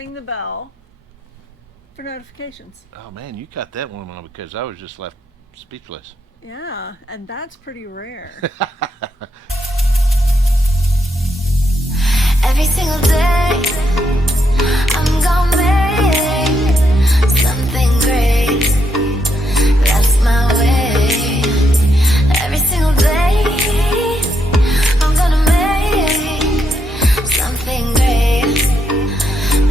ring the bell for notifications. Oh man, you got that one on because I was just left speechless. Yeah, and that's pretty rare. Every single day, I'm gonna make something great. That's my way. Every single day, I'm gonna make something great.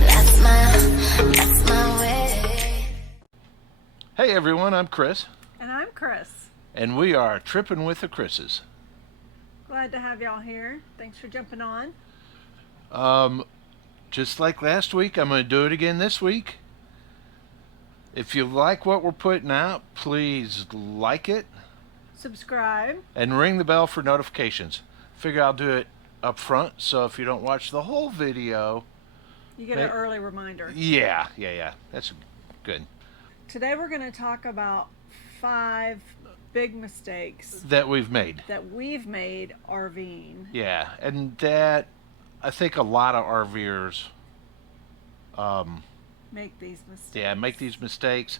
That's my way. Hey everyone, I'm Chris, And I'm Chris. and we are Tripping with the Chris's. Glad to have y'all here. Thanks for jumping on. Just like last week, I'm going to do it again this week. If you like what we're putting out, please like it Subscribe. and ring the bell for notifications. Figure I'll do it up front, so if you don't watch the whole video, You get an early reminder. yeah, that's good. Today we're going to talk about 5 big mistakes That we've made. that we've made RVing. Yeah, and that I think a lot of RVers, Make these mistakes. make these mistakes,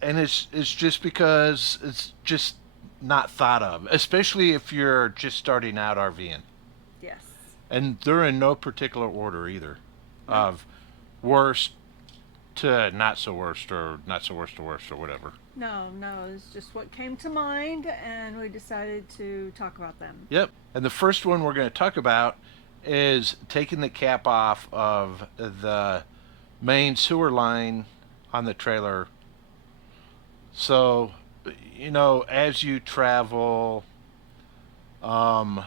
and it's just because it's just not thought of, especially if you're just starting out RVing. Yes. And they're in no particular order either, of worst to not so worst, or not so worst to worst, or whatever. No, it's just what came to mind, and we decided to talk about them. Yep. And the first one we're going to talk about is taking the cap off of the main sewer line on the trailer. So, as you travel, the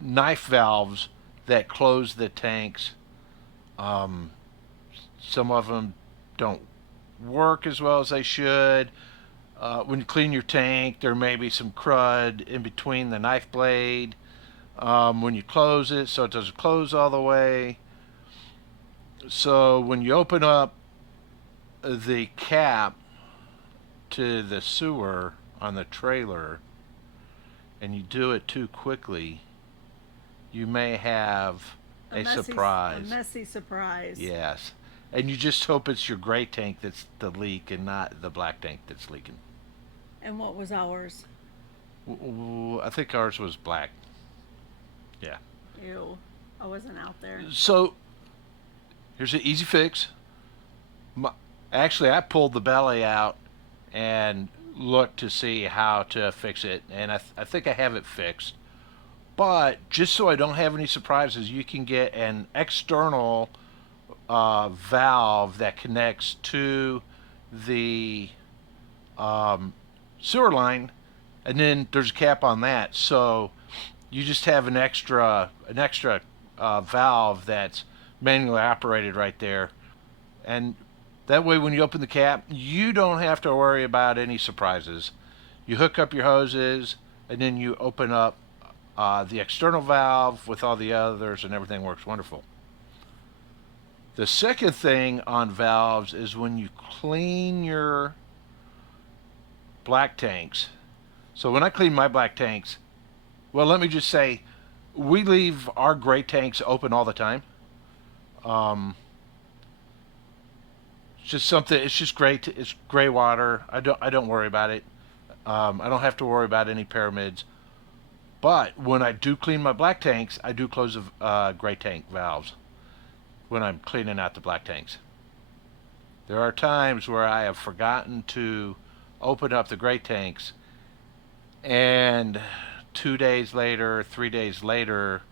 knife valves that close the tanks, some of them don't work as well as they should. When you clean your tank, there may be some crud in between the knife blade when you close it, so it doesn't close all the way. So when you open up the cap to the sewer on the trailer and you do it too quickly, you may have a surprise. A messy surprise. Yes. And you just hope it's your gray tank that's the leak and not the black tank that's leaking. And what was ours? I think ours was black. Yeah. Ew. I wasn't out there. So, here's an easy fix. Actually, I pulled the belly out and looked to see how to fix it, and I think I have it fixed. But just so I don't have any surprises, you can get an external valve that connects to the sewer line, and then there's a cap on that. So you just have an extra valve that's manually operated right there, and that way when you open the cap, you don't have to worry about any surprises. You hook up your hoses, and then you open up the external valve with all the others, and everything works wonderful. The second thing on valves is when you clean your black tanks. So when I clean my black tanks, well, let me just say, we leave our gray tanks open all the time. It's just something. It's just great. It's gray water. I don't worry about it. I don't have to worry about any pyramids. But when I do clean my black tanks, I do close the gray tank valves when I'm cleaning out the black tanks. There are times where I have forgotten to open up the gray tanks, and 2 days later, 3 days later,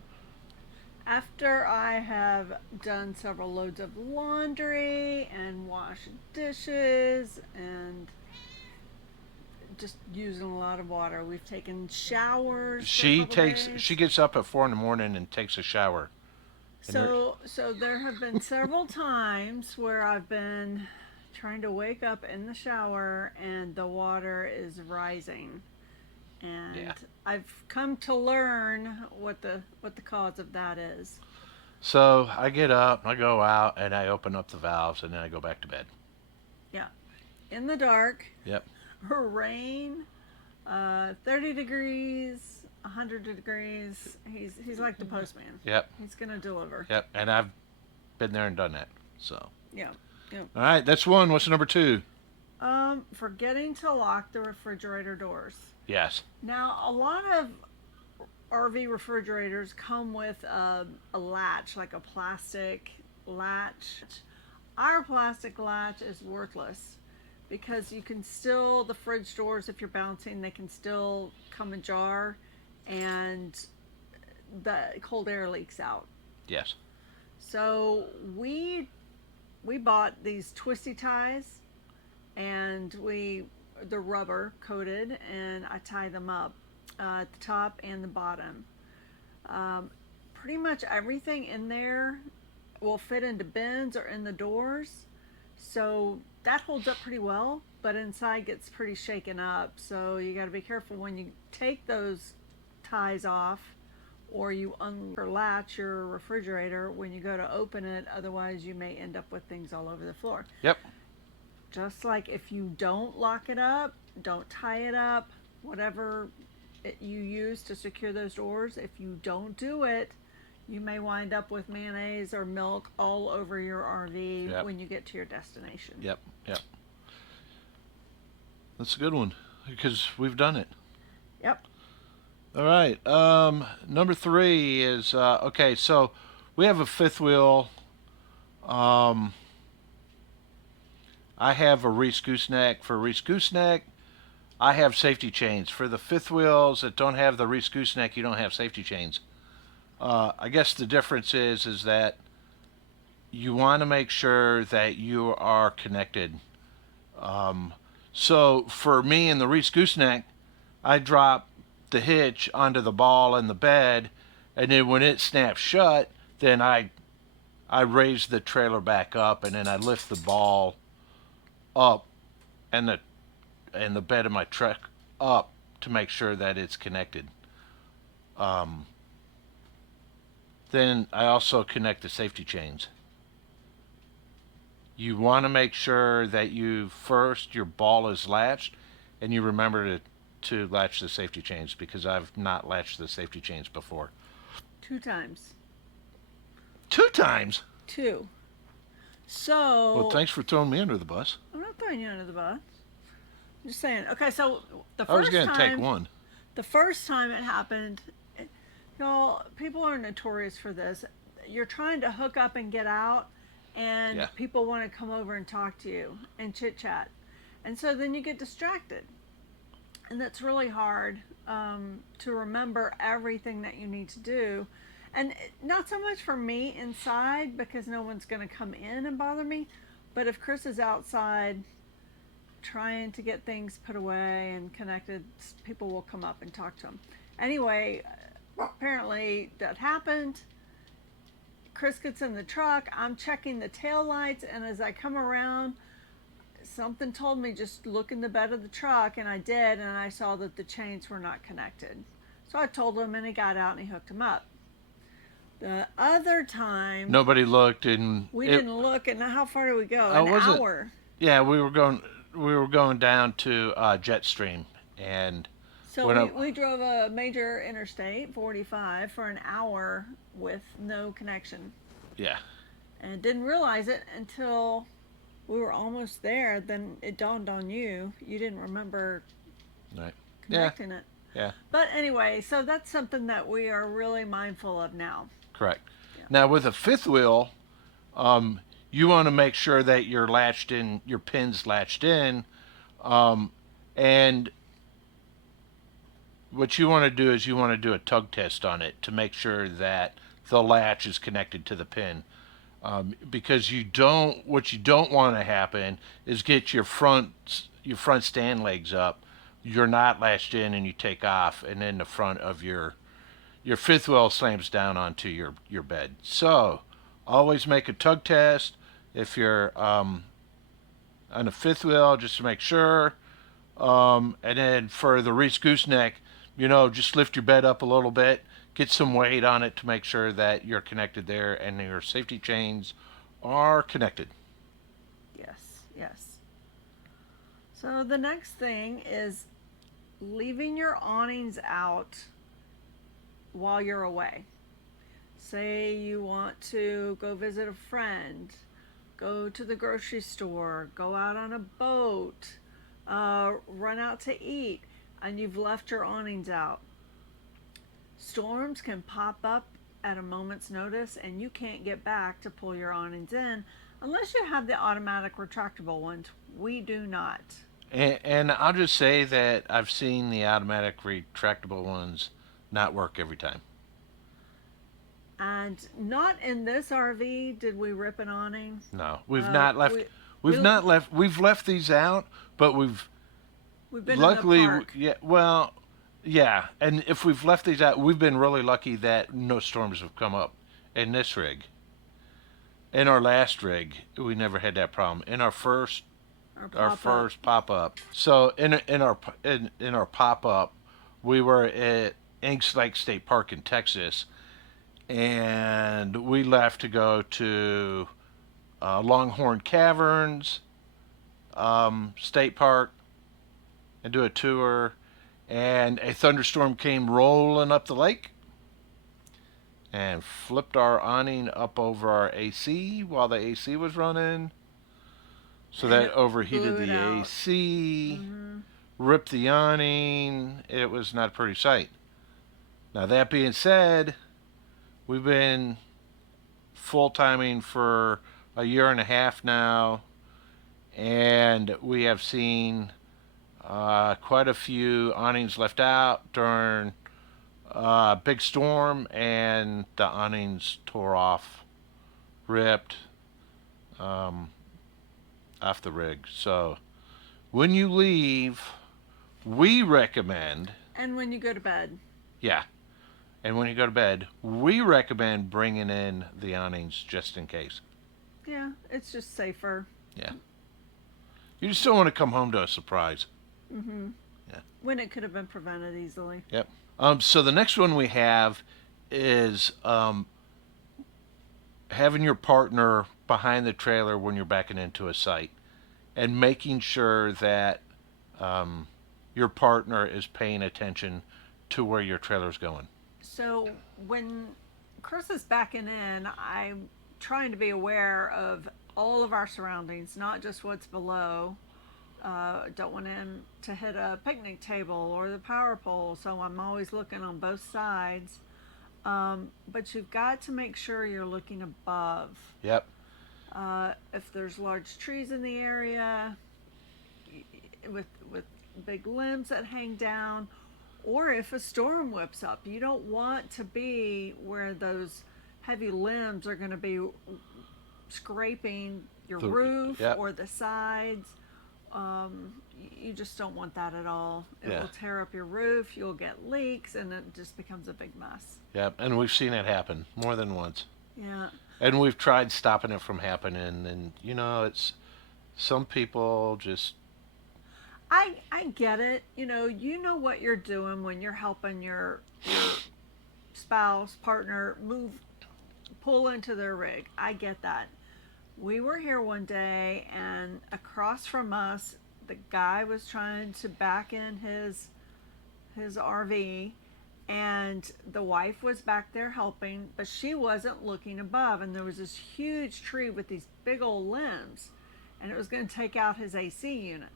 After I have done several loads of laundry and washed dishes and just using a lot of water, we've taken showers. she gets up at 4 in the morning and takes a shower. So there have been several times where I've been trying to wake up in the shower and the water is rising, and Yeah. I've come to learn what the cause of that is. So I get up, I go out, and I open up the valves, and then I go back to bed. Yeah, in the dark, Yep. rain, 30 degrees, 100 degrees. He's like the postman. Yep. He's gonna deliver. Yep. And I've been there and done that. So. Yeah. Yeah. All right, that's one. What's number two? Forgetting to lock the refrigerator doors. Yes. Now, a lot of RV refrigerators come with a latch, like a plastic latch. Our plastic latch is worthless because you can still, the fridge doors, if you're bouncing, they can still come ajar and the cold air leaks out. Yes. So we bought these twisty ties and they're rubber coated, and I tie them up at the top and the bottom. Pretty much everything in there will fit into bins or in the doors, so that holds up pretty well, but inside gets pretty shaken up, so you got to be careful when you take those ties off or you latch your refrigerator when you go to open it, otherwise you may end up with things all over the floor. Yep. Just like if you don't lock it up, don't tie it up, whatever you use to secure those doors, if you don't do it, you may wind up with mayonnaise or milk all over your RV when you get to your destination. Yep. Yep. That's a good one because we've done it. Yep. All right. Number three is okay. So we have a fifth wheel. I have a Reese gooseneck. For Reese gooseneck, I have safety chains. For the fifth wheels that don't have the Reese gooseneck, you don't have safety chains. I guess the difference is that you want to make sure that you are connected. So for me in the Reese gooseneck, I drop the hitch onto the ball in the bed, and then when it snaps shut, then I raise the trailer back up, and then I lift the ball up and the bed of my truck up to make sure that it's connected. Then I also connect the safety chains. You want to make sure that your ball is latched, and you remember to latch the safety chains, because I've not latched the safety chains before. 2 times. 2 times? 2. So. Well, thanks for throwing me under the bus. I'm not throwing you under the bus. I'm just saying. Okay, so the first I was going to time, take one. The first time it happened, y'all, people are notorious for this. You're trying to hook up and get out, and people want to come over and talk to you and chit chat, and so then you get distracted, and that's really hard to remember everything that you need to do. And not so much for me inside, because no one's going to come in and bother me, but if Chris is outside trying to get things put away and connected, people will come up and talk to him. Anyway, apparently that happened. Chris gets in the truck. I'm checking the tail lights, and as I come around, something told me just look in the bed of the truck, and I did, and I saw that the chains were not connected. So I told him, and he got out and he hooked them up. The other time, nobody looked, and we didn't look. And how far did we go? An hour. Yeah, we were going down to Jetstream, and so we drove a major interstate 45 for an hour with no connection. Yeah. And didn't realize it until we were almost there. Then it dawned on you. You didn't remember connecting it. Yeah. But anyway, so that's something that we are really mindful of now. Correct. Yeah. Now with a fifth wheel, you want to make sure that you're latched in, your pin's latched in, and what you want to do is you want to do a tug test on it to make sure that the latch is connected to the pin, because what you don't want to happen is get your front stand legs up, you're not latched in, and you take off, and then the front of your fifth wheel slams down onto your bed. So always make a tug test if you're on a fifth wheel, just to make sure. And then for the Reese gooseneck, just lift your bed up a little bit, get some weight on it to make sure that you're connected there and your safety chains are connected. Yes. So the next thing is leaving your awnings out while you're away. Say you want to go visit a friend, go to the grocery store, go out on a boat, run out to eat, and you've left your awnings out. Storms can pop up at a moment's notice, and you can't get back to pull your awnings in unless you have the automatic retractable ones. We do not. And I'll just say that I've seen the automatic retractable ones not work every time. And not in this RV did we rip an awning. No, we've not left. we- Not left. We've left these out, but We've been luckily, in the park. yeah. Well, yeah. And if we've left these out, we've been really lucky that no storms have come up in this rig. In our last rig, we never had that problem. In our first Our first pop up. So in our pop up, we were at Inks Lake State Park in Texas, and we left to go to Longhorn Caverns State Park and do a tour. And a thunderstorm came rolling up the lake and flipped our awning up over our AC while the AC was running. So And that it overheated blew it the out. AC, Mm-hmm. ripped the awning. It was not a pretty sight. Now, that being said, we've been full timing for a year and a half now, and we have seen quite a few awnings left out during a big storm, and the awnings tore off, ripped. Off the rig. So when you leave, we recommend, And when you go to bed. yeah, and when you go to bed, we recommend bringing in the awnings just in case. Yeah, it's just safer. Yeah. You just don't want to come home to a surprise. Mm-hmm. Yeah. When it could have been prevented easily. Yep. So the next one we have is having your partner behind the trailer when you're backing into a site, and making sure that your partner is paying attention to where your trailer's going. So when Chris is backing in, I'm trying to be aware of all of our surroundings, not just what's below. Don't want him to hit a picnic table or the power pole, so I'm always looking on both sides. But you've got to make sure you're looking above. Yep. If there's large trees in the area with big limbs that hang down, or if a storm whips up, you don't want to be where those heavy limbs are going to be scraping your roof yep. or the sides. You just don't want that at all. It Yeah. will tear up your roof, you'll get leaks, and it just becomes a big mess. Yep. And we've seen it happen more than once. Yeah. And we've tried stopping it from happening, and it's some people just I get it. You know what you're doing when you're helping your spouse, partner pull into their rig. I get that. We were here one day, and across from us, the guy was trying to back in his RV, and the wife was back there helping, but she wasn't looking above, and there was this huge tree with these big old limbs, and it was going to take out his AC unit,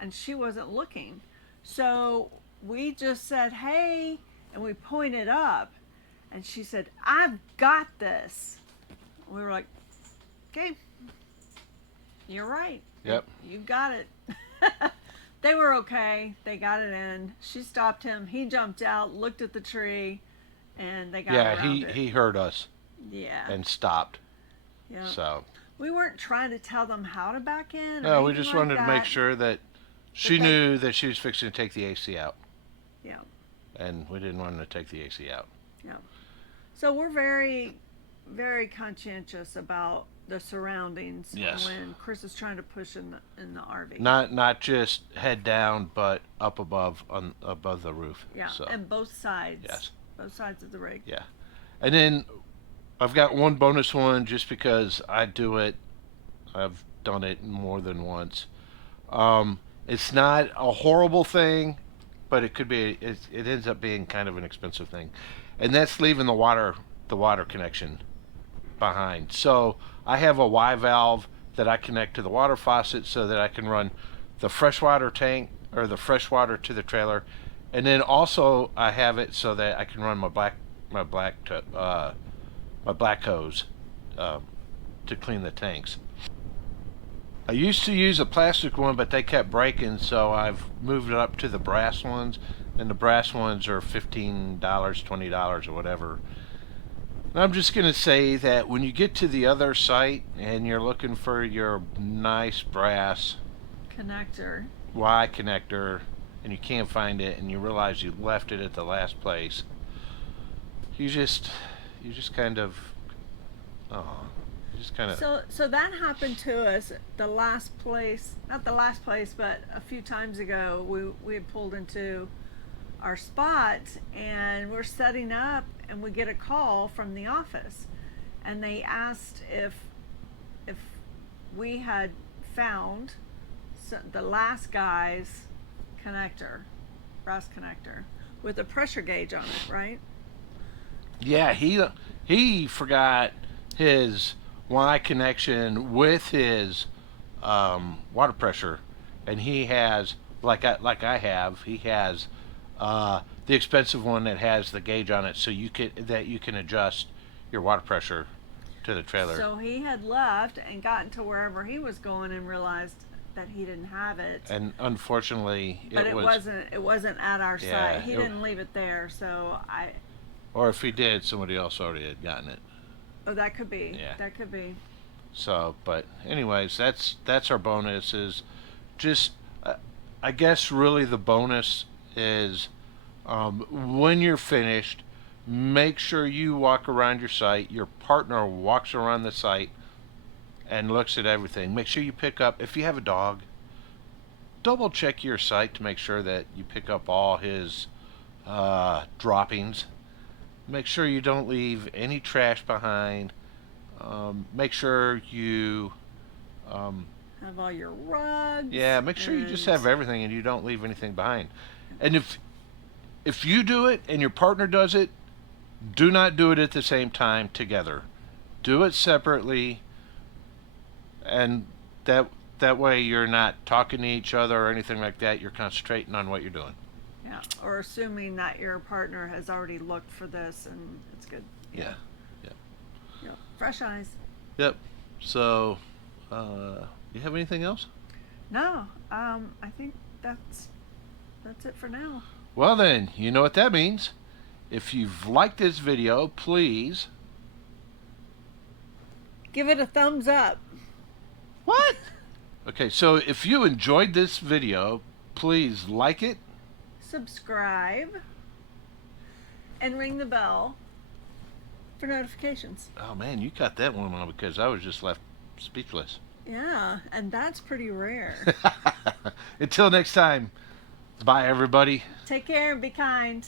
and she wasn't looking. So we just said, hey, and we pointed up, and she said, I've got this. We were like, okay, you're right. Yep. You got it. They were okay. They got it in. She stopped him. He jumped out, looked at the tree, and they got around it. he heard us Yeah. and stopped. Yeah. So We weren't trying to tell them how to back in. no, or we anything just like wanted to make that. sure that she they- knew that she was fixing to take the AC out, Yeah. and we didn't want to take the AC out. Yeah. So we're very, very conscientious about the surroundings Yes. when Chris is trying to push in the RV. Not just head down, but up above above the roof. Yeah. So, And both sides. yes. Both sides of the rig. Yeah. And then I've got one bonus one just because I do it. I've done it more than once. It's not a horrible thing, but it could be. It ends up being kind of an expensive thing. and that's leaving the water connection behind. So I have a Y valve that I connect to the water faucet so that I can run the freshwater tank or the freshwater to the trailer, and then also I have it so that I can run my black hose to clean the tanks. I used to use a plastic one, but they kept breaking, so I've moved it up to the brass ones, and the brass ones are $15, $20 or whatever. And I'm just going to say that when you get to the other site and you're looking for your nice brass Connector. Y connector and you can't find it and you realize you left it at the last place, you just kind of, So that happened to us the last place, not the last place, but a few times ago. We had pulled into our spot and we're setting up, and we get a call from the office, and they asked if we had found the last guy's connector, brass connector, with a pressure gauge on it, right? yeah, he forgot his Y connection with his water pressure, and he has like I have. He has the expensive one that has the gauge on it, so you can adjust your water pressure to the trailer. So he had left and gotten to wherever he was going and realized that he didn't have it. And unfortunately, But it wasn't at our Yeah, site. He didn't leave it there, so or if he did, somebody else already had gotten it. oh, that could be. Yeah. That could be. So, but anyways, that's our bonus. Is just I guess really the bonus is when you're finished, make sure you walk around your site. Your partner walks around the site and looks at everything. Make sure you pick up, if you have a dog, double check your site to make sure that you pick up all his droppings. Make sure you don't leave any trash behind. Make sure you Have all your rugs. yeah, make sure you just and- have everything and you don't leave anything behind. And if you do it and your partner does it, do not do it at the same time together. Do it separately, and that way you're not talking to each other or anything like that. You're concentrating on what you're doing. Yeah, or assuming that your partner has already looked for this and it's good. Yeah. Yeah. Fresh eyes. Yep. So, you have anything else? No, I think that's it for now. Well then, you know what that means. If you've liked this video, please Give it a thumbs up. What? Okay, so if you enjoyed this video, please like it. Subscribe. And ring the bell for notifications. Oh man, you got that one on because I was just left speechless. Yeah, and that's pretty rare. Until next time, bye everybody. Take care and be kind.